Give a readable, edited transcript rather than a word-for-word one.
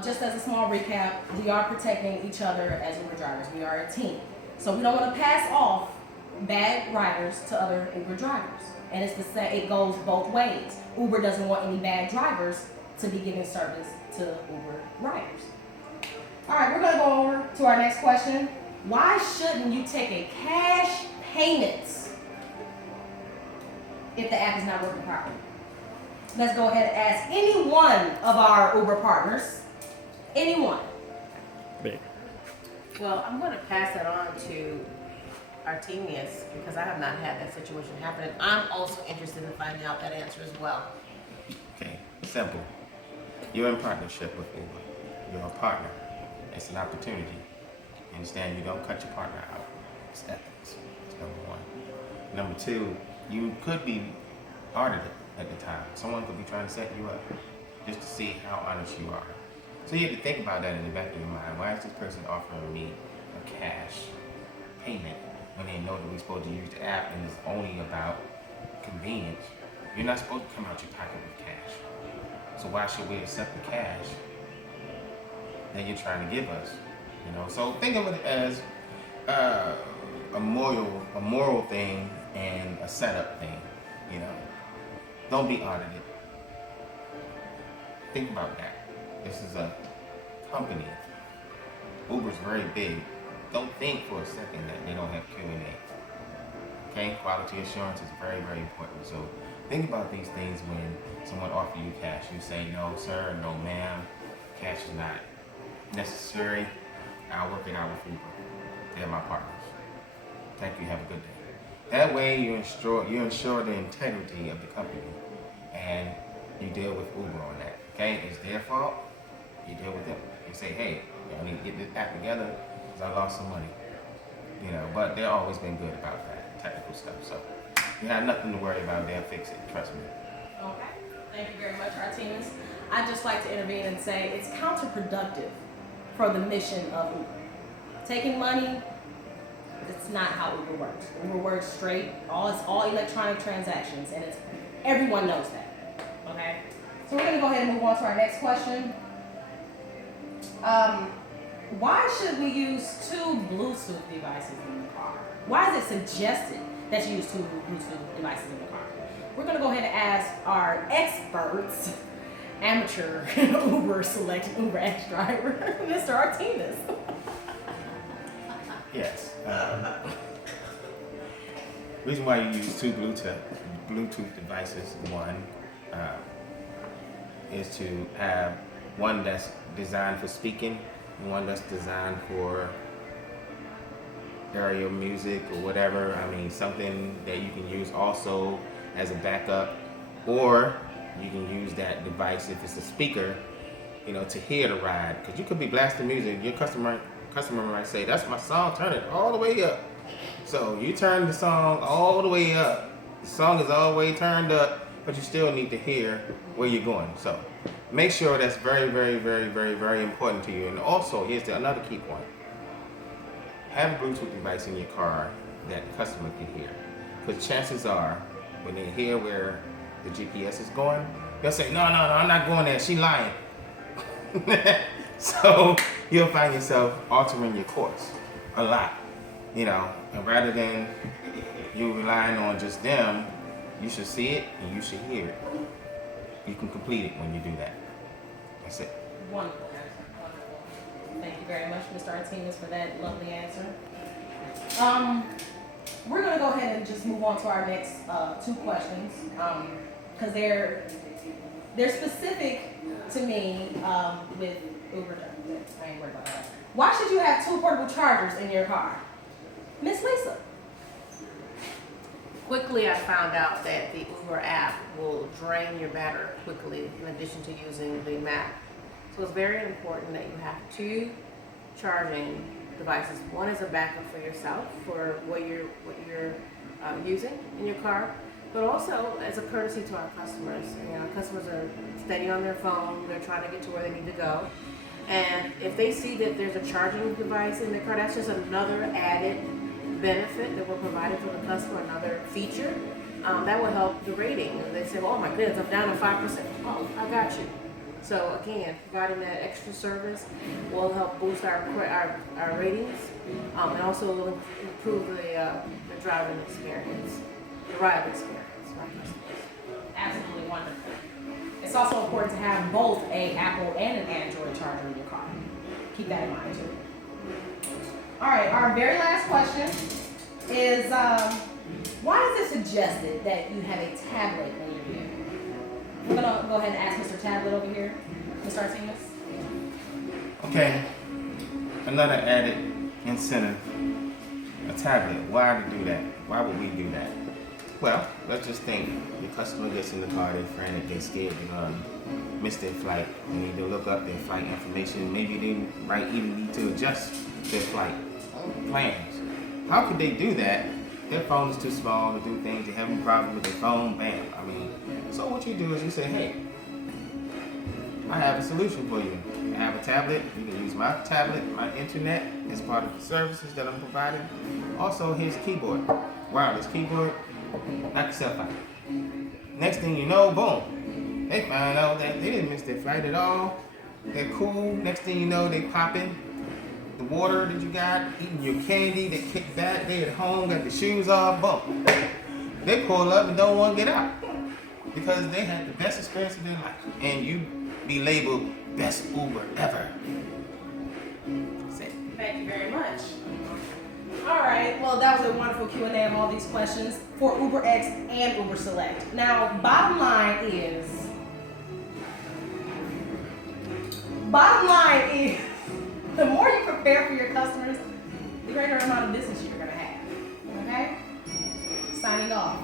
Just as a small recap, we are protecting each other as Uber drivers. We are a team. So we don't want to pass off bad riders to other Uber drivers. And it's the same, it goes both ways. Uber doesn't want any bad drivers to be giving service to Uber riders. All right, we're going to go over to our next question. Why shouldn't you take a cash payment if the app is not working properly? Let's go ahead and ask any one of our Uber partners. Anyone? Well, I'm going to pass that on to Artemius because I have not had that situation happen. And I'm also interested in finding out that answer as well. Okay, simple. You're in partnership with Uber. You're a partner. It's an opportunity. You understand? You don't cut your partner out. It's ethics. That's number one. Number two, you could be audited at the time. Someone could be trying to set you up just to see how honest you are. So you have to think about that in the back of your mind. Why is this person offering me a cash payment when they know that we're supposed to use the app and it's only about convenience? You're not supposed to come out your pocket with cash. So why should we accept the cash that you're trying to give us? You know, so think of it as a moral thing and a setup thing. You know, don't be audited. Think about that. This is a company. Uber's very big. Don't think for a second that they don't have Q&A. Okay, quality assurance is very, very important. So think about these things when someone offers you cash. You say, no, sir, no, ma'am. Cash is not necessary. I'll work it out with Uber. They're my partners. Thank you. Have a good day. That way you ensure the integrity of the company and you deal with Uber on that. Okay? It's their fault. You deal with them. You say, hey, I need to get this app together because I lost some money. You know, but they've always been good about that technical stuff. So you have nothing to worry about. They'll fix it. Trust me. Okay. Thank you very much, Artemius. I'd just like to intervene and say it's counterproductive for the mission of Uber. Taking money, it's not how Uber works. Uber works straight. It's all electronic transactions, and everyone knows that. Okay. So we're going to go ahead and move on to our next question. Why should we use two Bluetooth devices in the car? Why is it suggested that you use two Bluetooth devices in the car? We're going to go ahead and ask our experts, amateur Uber X driver, Mr. Artemius. Yes. Reason why you use two Bluetooth devices, one is to have one that's designed for speaking and one that's designed for stereo music or whatever. I mean, something that you can use also as a backup, or you can use that device if it's a speaker, you know, to hear the ride. Because you could be blasting music. Your customer might say, that's my song, turn it all the way up. So you turn the song all the way up. The song is all the way turned up, but you still need to hear where you're going. So make sure that's very, very, very, very, very important to you. And also, here's another key point. Have a Bluetooth device in your car that the customer can hear. Because chances are, when they hear where the GPS is going, they'll say, no, I'm not going there. She lying. So you'll find yourself altering your course a lot, you know, and rather than you relying on just them, you should see it and you should hear it. You can complete it when you do that. That's it. Wonderful. Thank you very much, Mr. Artemius, for that lovely answer. We're going to go ahead and just move on to our next two questions because they're specific to me with Uber. I ain't worried about that. Why should you have two portable chargers in your car? Miss Lisa. Quickly, I found out that the Uber app will drain your battery quickly in addition to using the map. So it's very important that you have two charging devices. One is a backup for yourself for what you're using in your car, but also as a courtesy to our customers. You know, our customers are steady on their phone. They're trying to get to where they need to go. And if they see that there's a charging device in their car, that's just another added benefit that we're providing for the customer, another feature that will help the rating. And they say, oh my goodness, I'm down to 5%. Oh, I got you. So again, providing that extra service will help boost our ratings, and also will improve the driving experience, the ride experience. For our customers. Absolutely wonderful. It's also important to have both a Apple and an Android charger in your car. Keep that in mind too. All right, our very last question is, why is it suggested that you have a tablet in your vehicle? We're gonna go ahead and ask Mr. Tablet over here, Mr. Artemis. Okay, another added incentive, a tablet. Why to do that? Why would we do that? Well, let's just think the customer gets in the car, they're frantic, they're scared, they're gonna miss their flight. They need to look up their flight information. Maybe they might even need to adjust their flight plans. How could they do that? Their phone is too small to do things. They're having problems with their phone. Bam. I mean, so what you do is you say, hey, I have a solution for you. I have a tablet. You can use my tablet, my internet as part of the services that I'm providing. Also, here's a keyboard, wireless keyboard. Knock yourself out. Next thing you know, boom, they find out that they didn't miss their flight at all. They're cool. Next thing you know, they popping the water that you got, eating your candy. They kick back. They at home, got the shoes off. Boom. They pull up and don't want to get out because they had the best experience of their life, and you be labeled best Uber ever. Thank you very much. All right, well, that was a wonderful Q&A of all these questions for UberX and Uber Select. Now, bottom line is, the more you prepare for your customers, the greater amount of business you're gonna have, okay? Signing off.